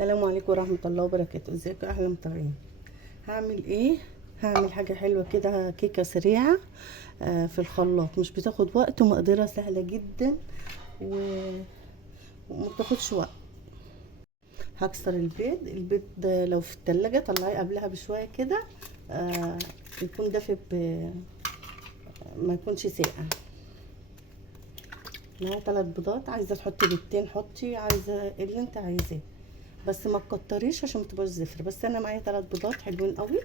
السلام عليكم ورحمة الله وبركاته. ازيكم يا اهلا متابعين؟ هعمل ايه؟ هعمل حاجة حلوة كده، كيكة سريعة في الخلاط، مش بتاخد وقت ومقدرة سهلة جدا وما بتاخدش وقت. هكسر البيض ده، لو في التلاجة طلعيه قبلها بشوية كده، آه يكون دافي، ما يكونش ساقع. معايا 3 بيضات، عايزة تحطي بيضتين حطي، عايزة اللي انت عايزاه، بس ما تكتريش عشان ما تبقاش زفر. بس انا معايا 3 بيضات حلوين قوي،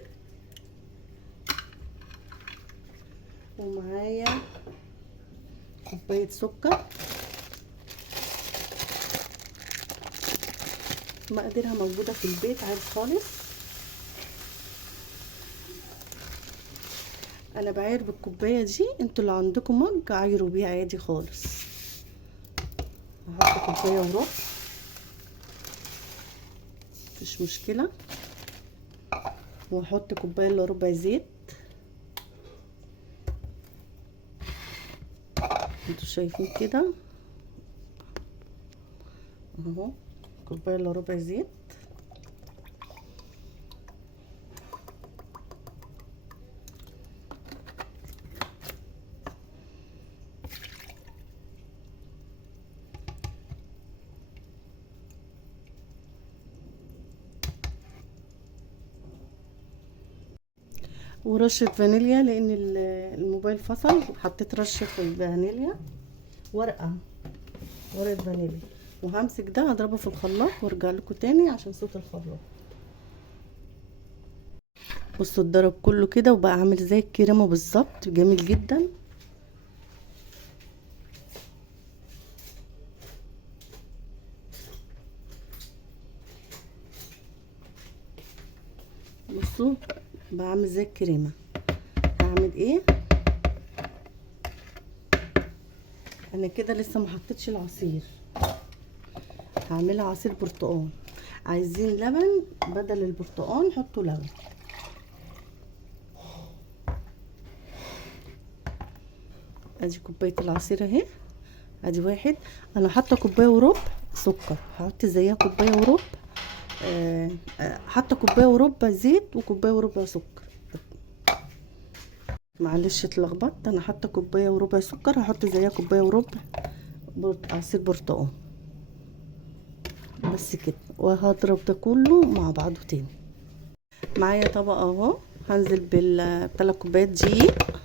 ومعايا كوباية سكر، مقاديرها موجودة في البيت عادي خالص. انا بعاير بالكوباية دي، انتوا اللي عندكم مج عايروا بيه عادي خالص. هحط كوباية وربع، مفيش مشكلة، واحط كوباية الا ربع زيت. انتوا شايفين كده اهو، كوباية الا ربع زيت. ورشة فانيليا، لان الموبايل فصل، حطيت رشة الفانيليا، ورقة فانيليا. وهمسك ده هضربه في الخلاط وارجع لكم تاني عشان صوت الخلاط. بصوا اتضرب كله كده وبقى عامل زي الكريمه بالظبط، جميل جدا. بصوا بقى عامل زي الكريمه. هعمل ايه؟ انا كده لسه ما حطيتش العصير، هعملها عصير برتقال. عايزين لبن بدل البرتقال حطوا لبن. ادي كوبايه العصير اهي، ادي واحد. انا حاطه كوبايه وربع سكر، هحط زيها كوبايه وربع، حاطه كوبايه وربع زيت وكوبايه وربع سكر. معلش اتلخبطت، انا حاطه كوبايه وربع سكر، هحط زيها كوبايه وربع عصير برتقال. بس كده، وهضرب ده كله مع بعضه تاني. معايا طبق اهو، هنزل ب3 كوبايات دقيق،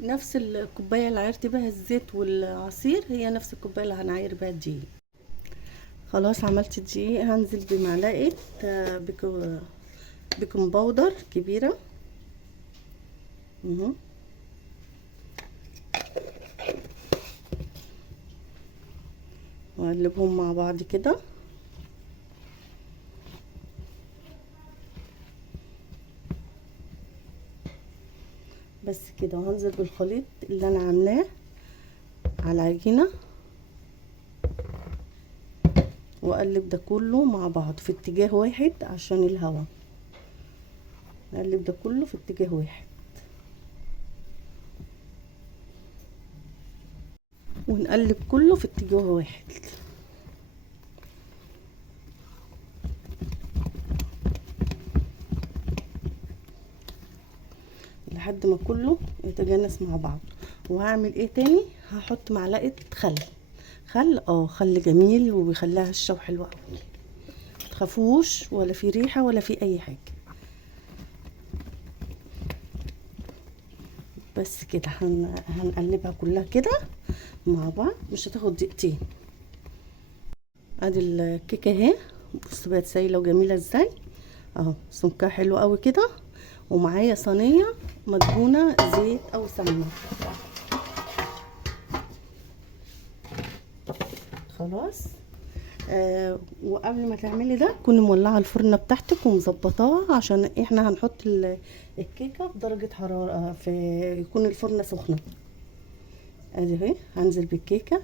نفس الكوبايه اللي عايرت بيها الزيت والعصير هي نفس الكوبايه اللي هنعاير بيها الدقيق. خلاص عملت الدقيق، هنزل بمعلقه بيكنج باودر كبيره اهو، واقلبهم مع بعض كده. بس كده، وهنزل بالخليط اللي انا عاملاه على العجينه، واقلب ده كله مع بعض في اتجاه واحد عشان الهواء. نقلب ده كله في اتجاه واحد، ونقلب كله في اتجاه واحد لحد ما كله يتجانس مع بعض. وهعمل ايه تاني؟ هحط معلقه خل جميل وبيخليها هشه وحلوه قوي، متخافوش ولا في ريحه ولا في اي حاجه. بس كده هنقلبها كلها كده مع بعض، مش هتاخد دقيقتين. ادي الكيكه اهي، بصوا بقت سايله وجميله ازاي اهو، سمكها حلو قوي كده. ومعايا صينيه مدهونه زيت او سمنه. خلاص، وقبل ما تعملي ده كوني مولعه الفرن بتاعتك ومظبطاه، عشان احنا هنحط الكيكه بدرجه حراره في، يكون الفرن سخنه. ادي اهي، هنزل بالكيكه.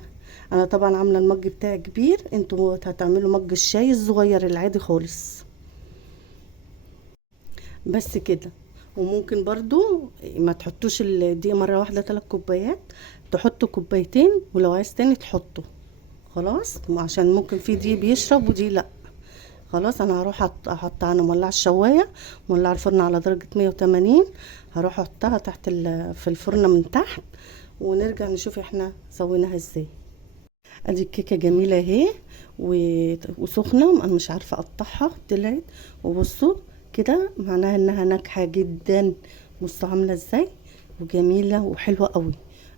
انا طبعا عامله المج بتاعي كبير، انتوا هتعملوا مج الشاي الصغير العادي خالص. بس كده، وممكن برضو ما تحطوش الدقيق مره واحده 3 كوبايات، تحطوا كوبايتين، ولو عايز تاني تحطوا. خلاص، عشان ممكن في دي بيشرب ودي لا. خلاص انا هروح احطها، انا مولعه الشوايه، مولعه الفرن على درجه 180. هروح احطها تحت في الفرن من تحت، ونرجع نشوف احنا سويناها ازاي. ادي الكيكه جميله اهي وسخنه، انا مش عارفه اقطعها طلعت. وبصوا كده معناها انها ناجحه جدا. بصوا عامله ازاي وجميله وحلوه قوي.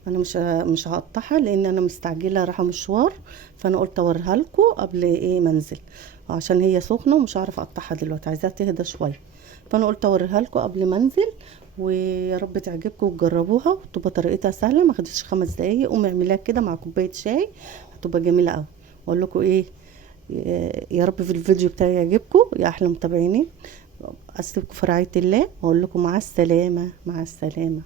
انا مش هقطعها لان انا مستعجله رايحه مشوار، فانا قلت اوريها لكم قبل ايه منزل، عشان هي سخنه ومش عارفه اقطعها دلوقتي، عايزاها تهدى شويه. فانا قلت اوريها لكم قبل منزل، ويا رب تعجبكم وتجربوها، وتبقى طريقتها سهله، ما خدتش 5 دقايق. قومي اعمليها كده مع كوبايه شاي، هتبقى جميله قوي. واقول لكم ايه، يا رب في الفيديو بتاعي يعجبكم يا احلى متابعيني. اسيبكم في رعايه الله، واقول لكم مع السلامه، مع السلامه.